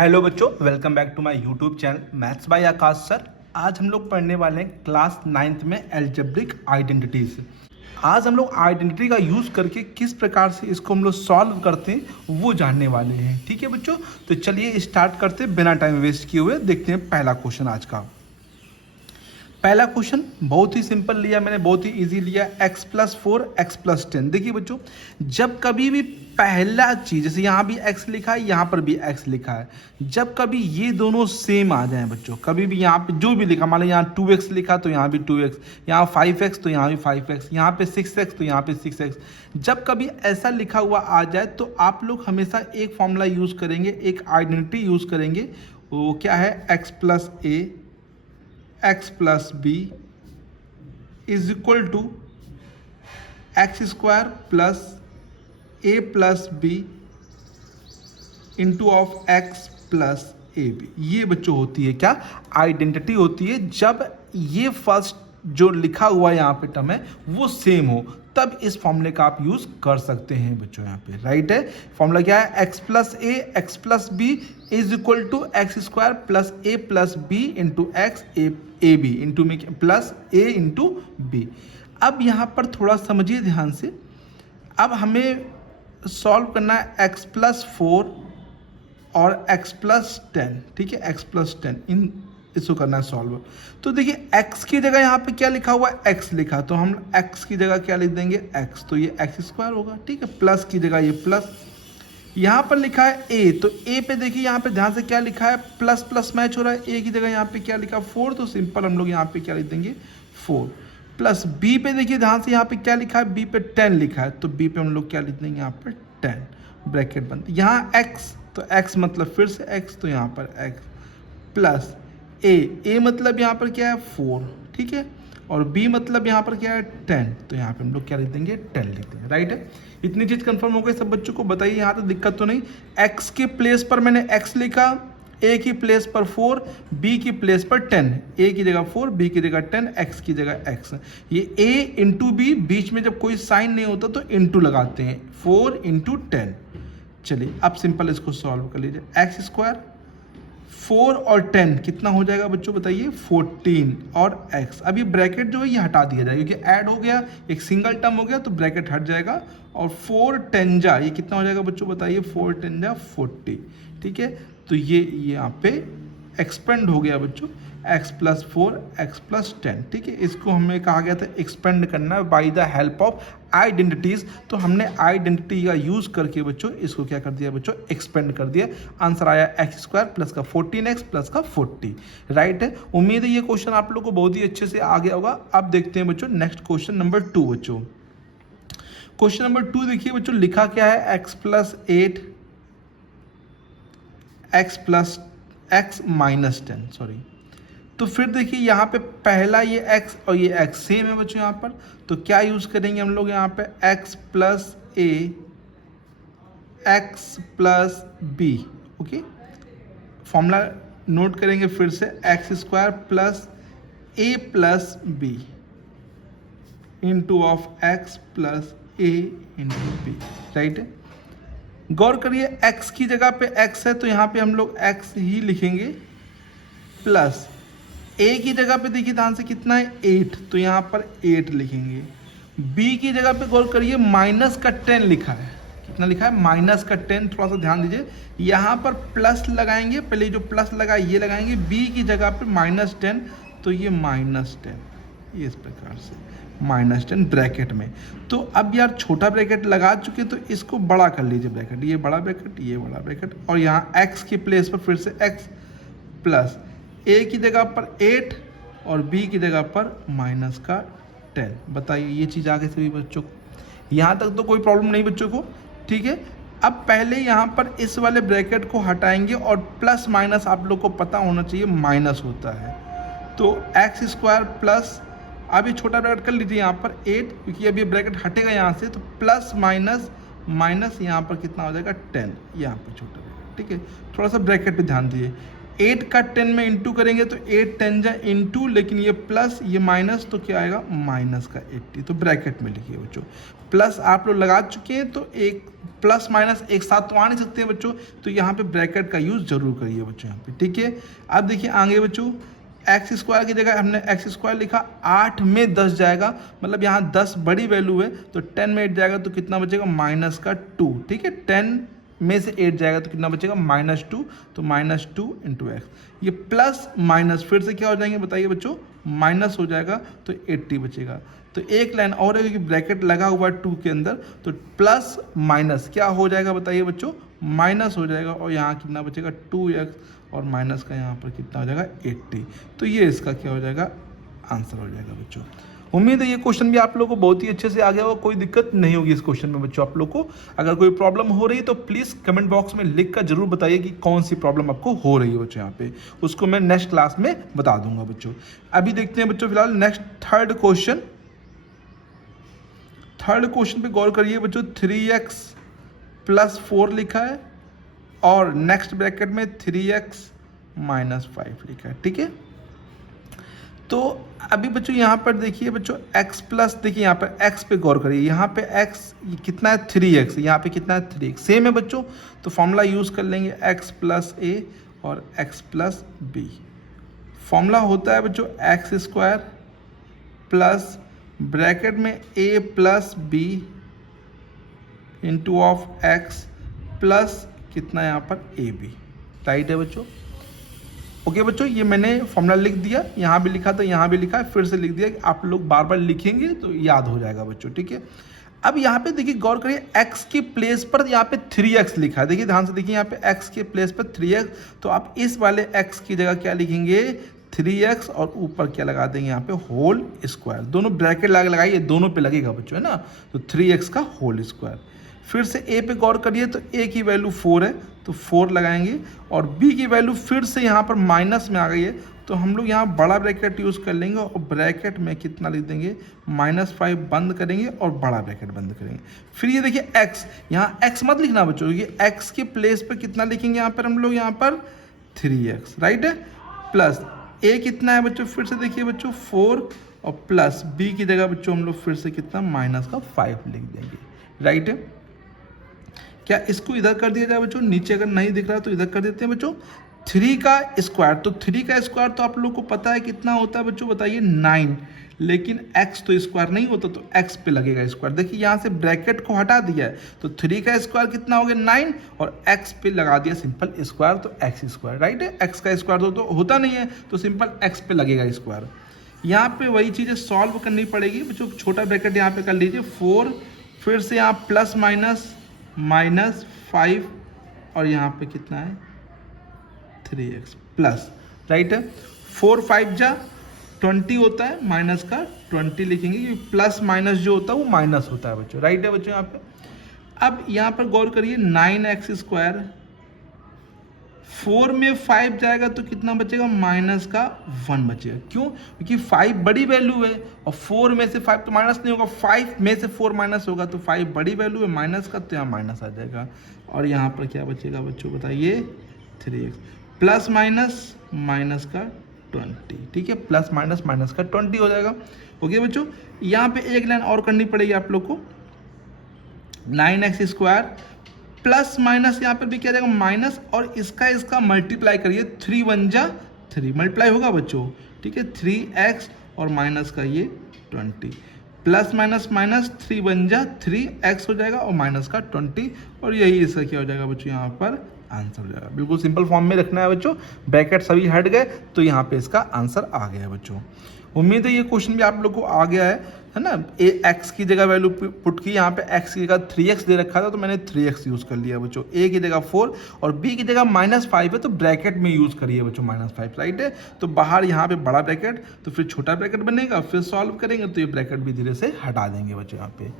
Hello बच्चों, welcome back to my YouTube channel maths by Akash sir. आज हम लोग पढ़ने वाले हैं क्लास 9th में एल्जेब्रिक आइडेंटिटीज। आज हम लोग आइडेंटिटी का यूज़ करके किस प्रकार से इसको हम लोग सॉल्व करते हैं वो जानने वाले हैं। ठीक है बच्चों, तो चलिए स्टार्ट करते हैं बिना टाइम वेस्ट किए हुए। देखते हैं पहला क्वेश्चन आज का। पहला क्वेश्चन बहुत ही सिंपल लिया मैंने, बहुत ही इजी लिया। x + 4 x + 10। देखिए बच्चों, जब कभी भी पहला चीज, जैसे यहाँ भी x लिखा है, यहाँ पर भी x लिखा है, जब कभी ये दोनों सेम आ जाएं बच्चों, कभी भी यहाँ पे जो भी लिखा, मान लो यहाँ 2x लिखा तो यहाँ भी 2x, यहाँ 5x तो यहाँ भी 5x, यहाँ पे 6x तो यहाँ पे 6x, जब कभी ऐसा लिखा हुआ आ जाए तो आप लोग हमेशा एक फॉर्मूला यूज करेंगे, एक आइडेंटिटी यूज करेंगे। वो क्या है? x + a x + b is equal to x² + a + b into of x + ab। ये बच्चों होती है क्या? आइडेंटिटी होती है। जब ये फर्स्ट जो लिखा हुआ यहाँ पे टर्म है वो सेम हो, तब इस फॉर्मूले का आप यूज कर सकते हैं बच्चों। यहाँ पे राइट है। फॉर्मूला क्या है? x + a x + b is equal to x² + a + b into x a b into में प्लस a इंटू b। अब यहाँ पर थोड़ा समझिए ध्यान से। अब हमें सॉल्व करना है x + 4 और x + 10। ठीक है, x + 10 इन इसको करना है सॉल्व। तो देखिए x की जगह यहाँ पे क्या लिखा हुआ है? x लिखा, तो हम x की जगह क्या लिख देंगे? x, तो ये x² होगा। ठीक है, प्लस की जगह ये प्लस। यहाँ पर लिखा है a, तो a पे देखिए यहाँ पे ध्यान से क्या लिखा है? प्लस प्लस मैच हो रहा है। a की जगह यहाँ पे क्या लिखा? 4, तो सिंपल हम लोग यहाँ पे क्या लिख देंगे? 4 प्लस b पे देखिए ध्यान से यहाँ पे क्या लिखा है? b पे 10 लिखा है, तो b पे हम लोग क्या लिख देंगे? यहाँ पे 10 ब्रैकेट बंद। यहाँ x, तो x मतलब फिर से x, तो यहाँ पर x प्लस a मतलब यहाँ पर क्या है? 4। ठीक है, और b मतलब यहाँ पर क्या है? 10, तो यहाँ पे हम लोग क्या लिख देंगे? 10 लिख देंगे। राइट है। इतनी चीज कंफर्म हो गई सब बच्चों को? बताइए यहाँ तो दिक्कत तो नहीं? x के प्लेस पर मैंने x लिखा, a की प्लेस पर 4, b की प्लेस पर 10, a की जगह 4, b की जगह 10, x की जगह x। ये a इंटू b, बीच में जब कोई साइन नहीं होता तो इंटू लगाते हैं, 4 इंटू 10। चलिए अब सिंपल इसको सॉल्व कर लीजिए। x², 4 और 10 कितना हो जाएगा बच्चों बताइए? 14 और x। अब ये ब्रैकेट जो है ये हटा दिया जाएगा क्योंकि ऐड हो गया, एक सिंगल टर्म हो गया तो ब्रैकेट हट जाएगा। और 4 10 जा, ये कितना हो जाएगा बच्चों बताइए? 4 10 जा 40। ठीक है, तो ये यहाँ पे एक्सपेंड हो गया बच्चों, x + 4 x + 10। ठीक है, इसको हमें कहा गया था एक्सपेंड करना by the help of identities. तो हमने आइडेंटिटी का यूज करके बच्चों इसको क्या कर दिया बच्चों? एक्सपेंड कर दिया। आंसर आया x² + का 14x + का 40। राइट है। उम्मीद है ये क्वेश्चन आप लोग को बहुत ही अच्छे से आ गया होगा। अब देखते हैं बच्चों नेक्स्ट क्वेश्चन नंबर 2 बच्चों। क्वेश्चन नंबर 2 देखिए बच्चों, लिखा क्या है? x + 8 x - 10, sorry. तो फिर देखिए यहाँ पे पहला ये x और ये x सेम है बच्चों यहाँ पर, तो क्या यूज करेंगे हम लोग यहाँ पे? x + a x + b। Okay, formula note करेंगे फिर से, x² + a + b into of x + a into b। Right है। गौर करिए x की जगह पे x है तो यहाँ पे हम लोग x ही लिखेंगे, प्लस a की जगह पे देखिए ध्यान से कितना है? 8, तो यहाँ पर 8 लिखेंगे। b की जगह पे गौर करिए माइनस का 10 लिखा है। कितना लिखा है? माइनस का 10। थोड़ा सा ध्यान दीजिए, यहाँ पर प्लस लगाएंगे, पहले जो प्लस लगा ये लगाएंगे, b की जगह पे -10, तो ये -10, ये इस प्रकार से -10 ब्रैकेट में। तो अब यार छोटा ब्रैकेट लगा चुके तो इसको बड़ा कर लीजिए ब्रैकेट, ये बड़ा ब्रैकेट, ये बड़ा ब्रैकेट, और यहाँ x की प्लेस पर फिर से x प्लस a की जगह पर 8 और b की जगह पर -10। बताइए ये चीज़ आगे से भी बच्चों को, यहाँ तक तो कोई प्रॉब्लम नहीं बच्चों को? ठीक है। अब पहले यहाँ पर इस वाले ब्रैकेट को हटाएंगे और प्लस माइनस आप लोग को पता होना चाहिए माइनस होता है, तो x² प्लस, अभी छोटा ब्रैकेट कर लीजिए यहाँ पर 8, क्योंकि अभी ब्रैकेट हटेगा यहाँ से, तो प्लस माइनस माइनस यहाँ पर कितना हो जाएगा? 10, यहाँ पर छोटा ब्रैकेट। ठीक है, थोड़ा सा ब्रैकेट पे ध्यान दीजिए। 8 का 10 में इंटू करेंगे तो 8 10 जा इंटू, लेकिन ये प्लस ये माइनस तो क्या आएगा माइनस का 80, तो ब्रैकेट में लिखिए बच्चों। प्लस आप लोग लगा चुके हैं तो एक प्लस माइनस एक साथ तो आ नहीं सकते हैं बच्चों, तो यहाँ पे ब्रैकेट का यूज़ जरूर करिए बच्चों यहाँ पे, ठीक है। अब देखिए आगे बच्चों, एक्स स्क्वायर की जगह हमने एक्स स्क्वायर लिखा, 8 में 10 जाएगा, मतलब यहाँ 10 बड़ी वैल्यू है तो 10 में 8 जाएगा तो कितना बचेगा माइनस का 2, ठीक है। 10 में से 8 जाएगा तो कितना बचेगा -2, तो -2 इंटू एक्स। ये प्लस माइनस फिर से क्या हो जाएंगे बताइए बच्चों, माइनस हो जाएगा तो 80 बचेगा। तो एक लाइन और है क्योंकि ब्रैकेट लगा हुआ है 2 के अंदर, तो प्लस माइनस क्या हो जाएगा बताइए बच्चों, माइनस हो जाएगा, और यहाँ कितना बचेगा 2x, और माइनस का यहाँ पर कितना हो जाएगा 80। तो ये इसका क्या हो जाएगा आंसर हो जाएगा बच्चों। उम्मीद है ये क्वेश्चन भी आप लोगों को बहुत ही अच्छे से आ गया होगा, कोई दिक्कत नहीं होगी इस क्वेश्चन में बच्चों। आप लोग को अगर कोई प्रॉब्लम हो रही है तो प्लीज़ कमेंट बॉक्स में लिख कर जरूर बताइए कि कौन सी प्रॉब्लम आपको हो रही है बच्चों यहाँ पे, उसको मैं नेक्स्ट क्लास में बता दूंगा बच्चों। अभी देखते हैं बच्चों फिलहाल नेक्स्ट थर्ड क्वेश्चन पे गौर करिए बच्चों। 3x + 4 लिखा है और नेक्स्ट ब्रैकेट में 3x - 5 लिखा है, ठीक है। तो अभी बच्चों यहाँ पर देखिए बच्चों x प्लस, देखिए यहाँ पर x पे गौर करिए, यहाँ पे x कितना है 3x, यहाँ पे कितना है 3x, सेम है बच्चों। तो फॉर्मूला यूज़ कर लेंगे x + a और x + b। फॉर्मूला होता है बच्चों x² प्लस ब्रैकेट में a + b into of x plus कितना यहाँ पर ab, राइट है बच्चों। ओके बच्चों, ये मैंने फॉर्मूला लिख दिया, यहाँ भी लिखा था यहाँ भी लिखा है, फिर से लिख दिया कि आप लोग बार बार लिखेंगे तो याद हो जाएगा बच्चों, ठीक है। अब यहाँ पे देखिए गौर करिए, x के प्लेस पर यहाँ पे 3x लिखा है, देखिए ध्यान से देखिए यहाँ पे x के प्लेस पर 3x, तो आप इस वाले x की जगह क्या लिखेंगे 3x, और ऊपर क्या लगा देंगे यहाँ पे होल स्क्वायर, दोनों ब्रैकेट लगाइए, दोनों पे लगेगा बच्चों है ना, तो 3x का होल स्क्वायर। फिर से a पे गौर करिए तो a की वैल्यू 4 है तो 4 लगाएंगे, और b की वैल्यू फिर से यहाँ पर माइनस में आ गई है तो हम लोग यहाँ बड़ा ब्रैकेट यूज़ कर लेंगे, और ब्रैकेट में कितना लिख देंगे -5 बंद करेंगे और बड़ा ब्रैकेट बंद करेंगे। फिर ये देखिए x, यहाँ x मत लिखना बच्चों, ये x के प्लेस पर कितना लिखेंगे यहाँ पर हम लोग, यहाँ पर 3x, राइट है। प्लस a कितना है बच्चों, फिर से देखिए बच्चों 4, और प्लस b की जगह बच्चों हम लोग फिर से कितना -5 लिख देंगे, राइट है। क्या इसको इधर कर दिया जाए बच्चों, नीचे अगर नहीं दिख रहा तो इधर कर देते हैं बच्चों। 3 का स्क्वायर, तो 3 का स्क्वायर तो आप लोग को पता है कितना होता है बच्चों बताइए 9, लेकिन x तो स्क्वायर नहीं होता तो x पे लगेगा स्क्वायर। देखिए यहाँ से ब्रैकेट को हटा दिया है तो 3 का स्क्वायर कितना हो गया 9, और x पे लगा दिया सिंपल स्क्वायर तो x², राइट है। x का स्क्वायर तो होता नहीं है तो सिंपल x पे लगेगा स्क्वायर। यहाँ पे वही चीज़ें सॉल्व करनी पड़ेगी बच्चों, छोटा ब्रैकेट यहाँ पे कर लीजिए 4, फिर से यहाँ प्लस -5, और यहाँ पे कितना है 3x प्लस, राइट है। 4 5 जा 20 होता है, माइनस का 20 लिखेंगे क्योंकि प्लस माइनस जो होता है वो माइनस होता है बच्चों, राइट है बच्चों यहाँ पे। अब यहाँ पर गौर करिए 9x², 4 में 5 जाएगा तो कितना बचेगा -1 बचेगा, क्यों, क्योंकि 5 बड़ी वैल्यू है और 4 में से 5 तो माइनस नहीं होगा, 5 में से 4 माइनस होगा, तो 5 बड़ी वैल्यू है माइनस का, तो यहाँ माइनस आ जाएगा, और यहाँ पर क्या बचेगा बच्चों बताइए 3x प्लस माइनस का 20, ठीक है, प्लस माइनस का 20 हो जाएगा। ओके बच्चों, यहाँ पे एक लाइन और करनी पड़ेगी आप लोग को, 9x² प्लस माइनस यहाँ पर भी क्या जाएगा माइनस, और इसका मल्टीप्लाई करिए, 3 1 जा 3 मल्टीप्लाई होगा बच्चों, ठीक है, 3x और माइनस का ये 20, प्लस माइनस 3 1 जा 3x हो जाएगा और माइनस का 20, और यही इसका क्या हो जाएगा बच्चों यहाँ पर आंसर हो जाएगा। बिल्कुल सिंपल फॉर्म में रखना है बच्चों, ब्रैकेट सभी हट गए तो यहाँ पे इसका आंसर आ गया बच्चों। उम्मीद है ये क्वेश्चन भी आप लोग को आ गया है ना। x की जगह वैल्यू पुट की, यहाँ पे x की जगह 3x दे रखा था तो मैंने 3x यूज़ कर लिया बच्चों, a की जगह 4 और b की जगह -5 है तो ब्रैकेट में यूज़ करिए बच्चों -5, राइट है। तो बाहर यहाँ पे बड़ा ब्रैकेट तो फिर छोटा ब्रैकेट बनेगा, फिर सॉल्व करेंगे तो ये ब्रैकेट भी धीरे से हटा देंगे बच्चों यहाँ पे।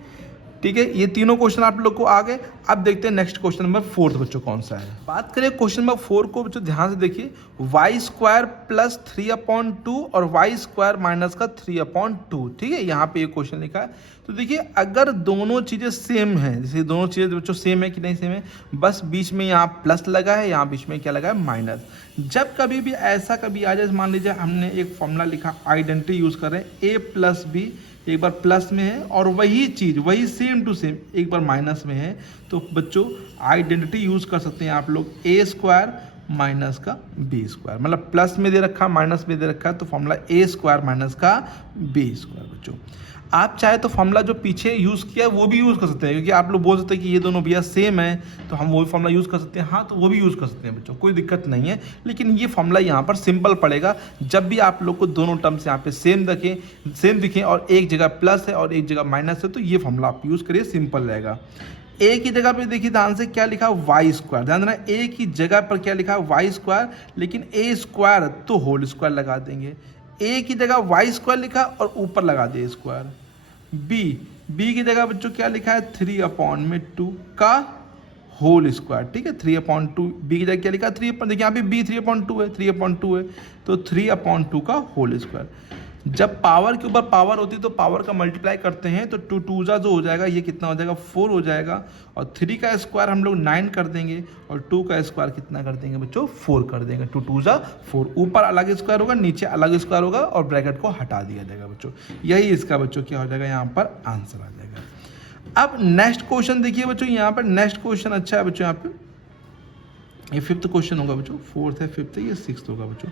ठीक है, ये तीनों क्वेश्चन आप लोग को आ गए। अब देखते हैं नेक्स्ट क्वेश्चन नंबर 4 बच्चों कौन सा है। बात करें क्वेश्चन नंबर 4 को बच्चों, ध्यान से देखिए, वाई स्क्वायर प्लस 3/2 और वाई स्क्वायर माइनस का 3/2, ठीक है, यहाँ पे ये क्वेश्चन लिखा है। तो देखिए अगर दोनों चीज़ें सेम हैं, जैसे दोनों चीज़ें बच्चों सेम है कि नहीं सेम है, बस बीच में यहाँ प्लस लगा है, यहाँ बीच में क्या लगा है, माइनस। जब कभी भी ऐसा कभी आ जाए, मान लीजिए हमने एक फॉर्मूला लिखा, आइडेंटिटी यूज़ कर रहे हैं, a प्लस बी, एक बार प्लस में है और वही चीज़ वही सेम टू सेम एक बार माइनस में है, तो बच्चों आइडेंटिटी यूज़ कर सकते हैं आप लोग, ए स्क्वायर माइनस का बी स्क्वायर, मतलब प्लस में दे रखा माइनस में दे रखा है, तो फॉर्मूला ए स्क्वायर माइनस का बी स्क्वायर। बच्चों आप चाहे तो फॉर्मूला जो पीछे यूज़ किया है वो भी यूज़ कर सकते हैं, क्योंकि आप लोग बोल सकते हैं कि ये दोनों भैया सेम है, तो हम वो फॉर्मूला यूज़ कर सकते हैं। हाँ, तो वो भी यूज़ कर सकते हैं बच्चों, कोई दिक्कत नहीं है, लेकिन ये फॉर्मूला यहाँ पर सिंपल पड़ेगा। जब भी आप लोग को दोनों टर्म्स यहाँ पे सेम दिखें और एक जगह प्लस है और एक जगह माइनस है, तो ये फॉर्मूला आप यूज़ करिए, सिंपल रहेगा। ए की जगह पे देखिए ध्यान से क्या लिखा, वाई स्क्वायर, ध्यान देना, ए की जगह पर क्या लिखा, वाई स्क्वायर, लेकिन ए स्क्वायर तो होल स्क्वायर लगा देंगे। ए की जगह वाई स्क्वायर लिखा और ऊपर लगा दिए स्क्वायर। बी की जगह बच्चों क्या लिखा है, 3/2 का होल स्क्वायर, ठीक है, 3/2, बी की जगह क्या लिखा है, 3, देखिए यहाँ पे बी 3/2 है, तो 3/2 का होल स्क्वायर। जब पावर के ऊपर पावर होती है तो पावर का मल्टीप्लाई करते हैं, तो 2 2 जो हो जाएगा, ये कितना हो जाएगा, 4 हो जाएगा, और 3 का स्क्वायर हम लोग 9 कर देंगे, और 2 का स्क्वायर कितना कर देंगे बच्चों, 4 कर देंगे। 2 2 4, ऊपर अलग स्क्वायर होगा, नीचे अलग स्क्वायर होगा, और ब्रैकेट को हटा दिया जाएगा बच्चों। यही इसका बच्चों क्या हो जाएगा, यहाँ पर आंसर आ जाएगा। अब नेक्स्ट क्वेश्चन देखिए बच्चों, यहाँ पर नेक्स्ट क्वेश्चन अच्छा है बच्चों, यहाँ पे ये 5th क्वेश्चन होगा बच्चों, 4th है, 5th है, ये 6th होगा बच्चों।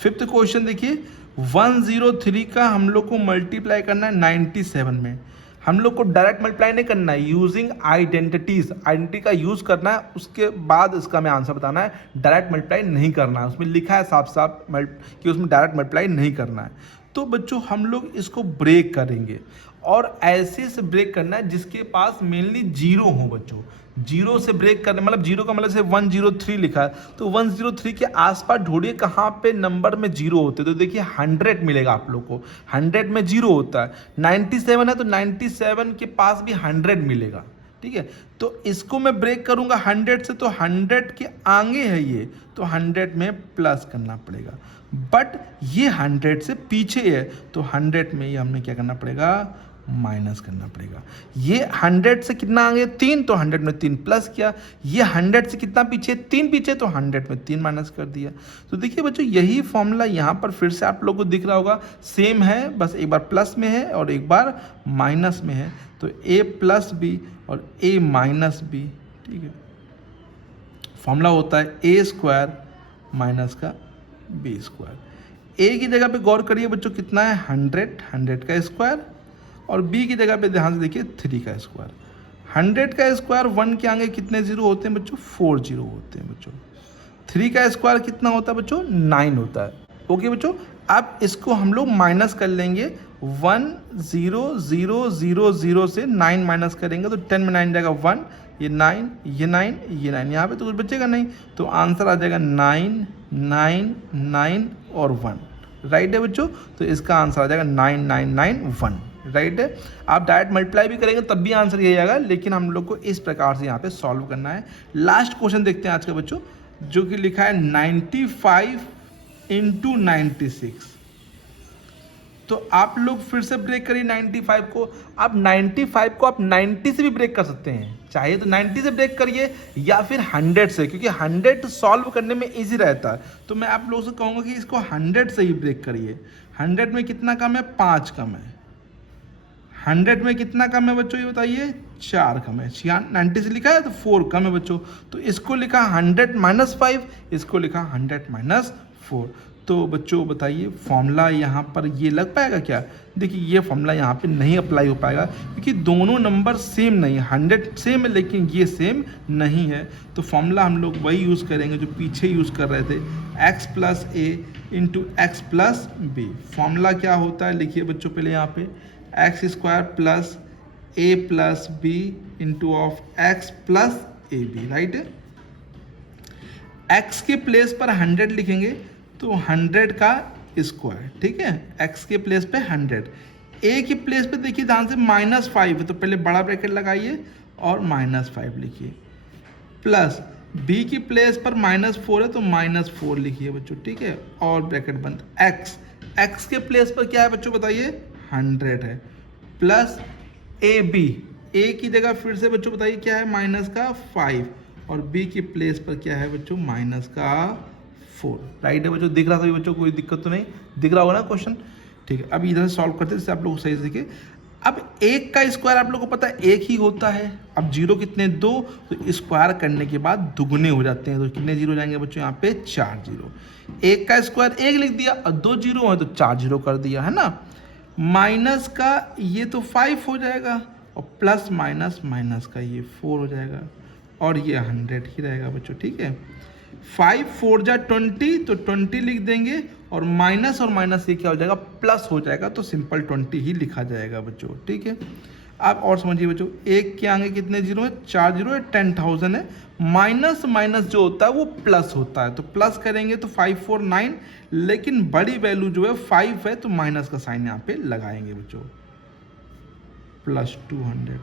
5th क्वेश्चन देखिए, 103 का हम लोग को मल्टीप्लाई करना है 97 में। हम लोग को डायरेक्ट मल्टीप्लाई नहीं करना है, यूजिंग आइडेंटिटीज, आइडेंटिटी का यूज़ करना है, उसके बाद इसका हमें आंसर बताना है, डायरेक्ट मल्टीप्लाई नहीं करना है। उसमें लिखा है साफ साफ कि उसमें डायरेक्ट मल्टीप्लाई नहीं करना है। तो बच्चों हम लोग इसको ब्रेक करेंगे, और ऐसे से ब्रेक करना है जिसके पास मेनली जीरो हो बच्चों। जीरो से ब्रेक करना मतलब, जीरो का मतलब से 103 लिखा है, तो 103 के आसपास ढूंढिए कहाँ पे नंबर में जीरो होते हैं, तो देखिए 100 मिलेगा आप लोग को, 100 में जीरो होता है। 97 है तो 97 के पास भी 100 मिलेगा, ठीक है। तो इसको मैं ब्रेक करूंगा 100 से, तो 100 के आगे है ये, तो 100 में प्लस करना पड़ेगा, बट ये 100 से पीछे है, तो 100 में ये हमने क्या करना पड़ेगा, माइनस करना पड़ेगा। ये 100 से कितना आगे, 3, तो 100 में 3 प्लस किया। ये 100 से कितना पीछे, 3 पीछे, तो 100 में 3 माइनस कर दिया। तो देखिए बच्चों यही फॉर्मूला यहाँ पर फिर से आप लोगों को दिख रहा होगा, सेम है, बस एक बार प्लस में है और एक बार माइनस में है, तो a प्लस बी और a माइनस बी, ठीक है। फॉर्मूला होता है ए स्क्वायर माइनस का बी स्क्वायर। ए की जगह पे गौर करिए बच्चों, कितना है, 100 का स्क्वायर, और बी की जगह पे ध्यान से देखिए 3 का स्क्वायर। 100 का स्क्वायर 1 के आगे कितने जीरो होते हैं बच्चों, 4 जीरो होते हैं बच्चों। 3 का स्क्वायर कितना होता है बच्चों, 9 होता है। ओके बच्चों, अब इसको हम लोग माइनस कर लेंगे, 1 0 0 0 0 से 9 माइनस करेंगे, तो 10 में 9 जाएगा 1, ये 9 ये 9 ये 9, यहाँ पे तो कुछ बचेगा नहीं, तो आंसर आ जाएगा 9 9 9 और 1, राइट है बच्चों। तो इसका आंसर आ जाएगा 9 9 9 1, राइट है। आप डायरेक्ट मल्टीप्लाई भी करेंगे तब भी आंसर यही आएगा, लेकिन हम लोग को इस प्रकार से यहाँ पे सॉल्व करना है। लास्ट क्वेश्चन देखते हैं आज का बच्चों, जो कि लिखा है 95 × 96। तो आप लोग फिर से ब्रेक करिए 95 को। आप 95 को आप 90 से भी ब्रेक कर सकते हैं, चाहिए तो 90 से ब्रेक करिए या फिर 100 से, क्योंकि 100 सॉल्व करने में इजी रहता है। तो मैं आप लोगों से कहूँगा कि इसको 100 से ही ब्रेक करिए। 100 में कितना कम है, 5 कम है। 100 में कितना कम है बच्चों, ये बताइए, 4 कम है। 90 से लिखा है तो 4 कम है बच्चों, तो इसको लिखा 100 - 5, इसको लिखा 100 - 4। तो बच्चों बताइए फॉर्मूला यहाँ पर ये लग पाएगा क्या? देखिए ये फॉर्मूला यहाँ पे नहीं अप्लाई हो पाएगा, क्योंकि दोनों नंबर सेम नहीं है। 100 सेम है लेकिन ये सेम नहीं है, तो फॉर्मूला हम लोग वही यूज़ करेंगे जो पीछे यूज़ कर रहे थे, x + a × x + b। Formula क्या होता है लिखिए बच्चों, पहले यहाँ पे x² + a + b × x + ab, right है। x के प्लेस पर 100 लिखेंगे तो 100 का स्क्वायर, ठीक है, x के प्लेस पे 100, ए की प्लेस पे देखिए ध्यान से -5 है, तो पहले बड़ा ब्रैकेट लगाइए और -5 लिखिए, प्लस बी की प्लेस पर -4 है तो -4 लिखिए बच्चों, ठीक है, और ब्रैकेट बंद। एक्स के प्लेस पर क्या है बच्चों बताइए, 100 है, प्लस ए बी, ए की जगह फिर से बच्चों बताइए क्या है, -5, और बी की प्लेस पर क्या है बच्चों, -4। राइट है बच्चों, दिख रहा था बच्चों, कोई दिक्कत तो नहीं, दिख रहा होगा ना क्वेश्चन, ठीक है। अब इधर से सॉल्व करते हैं जिससे आप लोग सही से देखें। अब 1 का स्क्वायर आप लोगों को पता है 1 ही होता है, अब जीरो कितने, 2, तो स्क्वायर करने के बाद दुगने हो जाते हैं, तो कितने जीरो जाएंगे बच्चों यहाँ पे, 4 जीरो। 1 का स्क्वायर 1 लिख दिया और 2 जीरो है तो 4 जीरो कर दिया, है ना। माइनस का ये तो 5 हो जाएगा, और प्लस माइनस माइनस का ये 4 हो जाएगा, और ये 100 ही रहेगा बच्चों, ठीक है। 5 4 जा 20, तो 20 लिख देंगे, और माइनस ये क्या हो जाएगा, प्लस हो जाएगा, तो सिंपल 20 ही लिखा जाएगा बच्चों, ठीक है। आप और समझिए बच्चों, 1 के आगे कितने जीरो है, 4 जीरो है, 10,000 है, माइनस माइनस जो होता है वो प्लस होता है, तो प्लस करेंगे तो 5 4 9, लेकिन बड़ी वैल्यू जो है 5 है, तो माइनस का साइन यहाँ पे लगाएंगे बच्चों, प्लस 200।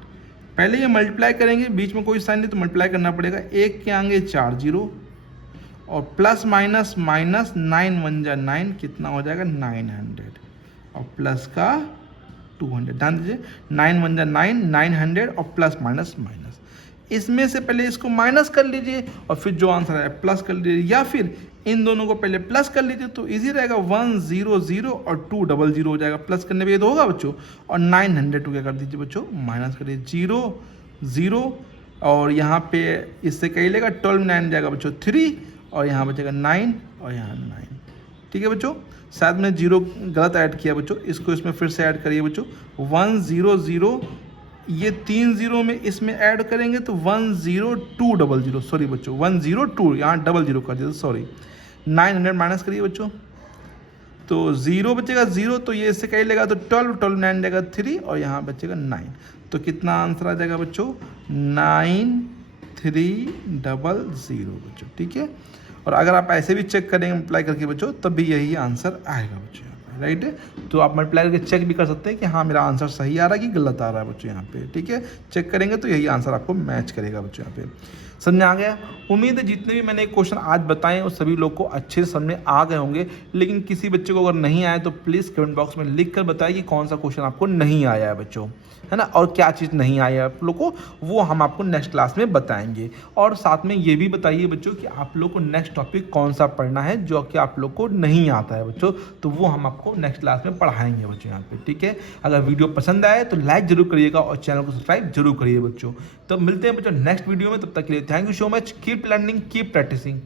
पहले ये मल्टीप्लाई करेंगे, बीच में कोई साइन नहीं तो मल्टीप्लाई करना पड़ेगा, 1 के आगे 4 जीरो, और प्लस माइनस माइनस, 9 1 जा 9, कितना हो जाएगा 900, और प्लस का 200। ध्यान दीजिए, 9 1 जा 9, 900, और प्लस माइनस माइनस, इसमें से पहले इसको माइनस कर लीजिए और फिर जो आंसर है प्लस कर लीजिए, या फिर इन दोनों को पहले प्लस कर लीजिए तो इजी रहेगा, 1 0 0 और 2 00 हो जाएगा, प्लस करने पे ये तो होगा बच्चों, और 900 क्या कर दीजिए बच्चों, माइनस करिए, 0 0, और यहाँ पे इससे कहीं लेगा 12 9 जाएगा बच्चों 3, और यहाँ बचेगा 9, और यहाँ 9, ठीक है बच्चों। शायद मैं जीरो गलत ऐड किया बच्चों, इसको इसमें फिर से ऐड करिए बच्चों, 1 0 0, ये 3 जीरो में इसमें ऐड करेंगे तो 1 0 2 00, सॉरी बच्चों 1 0 2, यहाँ 00 कर दिया, सॉरी। 900 माइनस करिए बच्चों, तो 0 बचेगा 0, तो ये इससे कहीं लेगा तो 12 12 9 जाएगा 3, और यहाँ बचेगा 9, तो कितना आंसर आ जाएगा बच्चों, 9300 बच्चों, ठीक है। और अगर आप ऐसे भी चेक करेंगे मल्टीप्लाई करके बच्चों, तब भी यही आंसर आएगा बच्चों, राइट है। तो आप मल्टीप्लाई करके चेक भी कर सकते हैं कि हाँ मेरा आंसर सही आ रहा है कि गलत आ रहा है बच्चों यहाँ पे, ठीक है। चेक करेंगे तो यही आंसर आपको मैच करेगा बच्चों यहाँ पे। समझ में आ गया? उम्मीद है जितने भी मैंने क्वेश्चन आज बताए वो सभी लोग को अच्छे से समझ में आ गए होंगे, लेकिन किसी बच्चे को अगर नहीं आए तो प्लीज़ कमेंट बॉक्स में लिख कर बताइए कि कौन सा क्वेश्चन आपको नहीं आया है बच्चों, है ना, और क्या चीज़ नहीं आई है आप लोग को, वो हम आपको नेक्स्ट क्लास में बताएंगे। और साथ में ये भी बताइए बच्चों कि आप लोग को नेक्स्ट टॉपिक कौन सा पढ़ना है जो कि आप लोग को नहीं आता है बच्चों, तो वो हम आपको नेक्स्ट क्लास में पढ़ाएंगे बच्चों यहाँ पे, ठीक है। अगर वीडियो पसंद आए तो लाइक जरूर करिएगा और चैनल को सब्सक्राइब जरूर करिए बच्चों। तो मिलते हैं बच्चों नेक्स्ट वीडियो में, तब तक के लिए thank you so much, keep learning keep practising.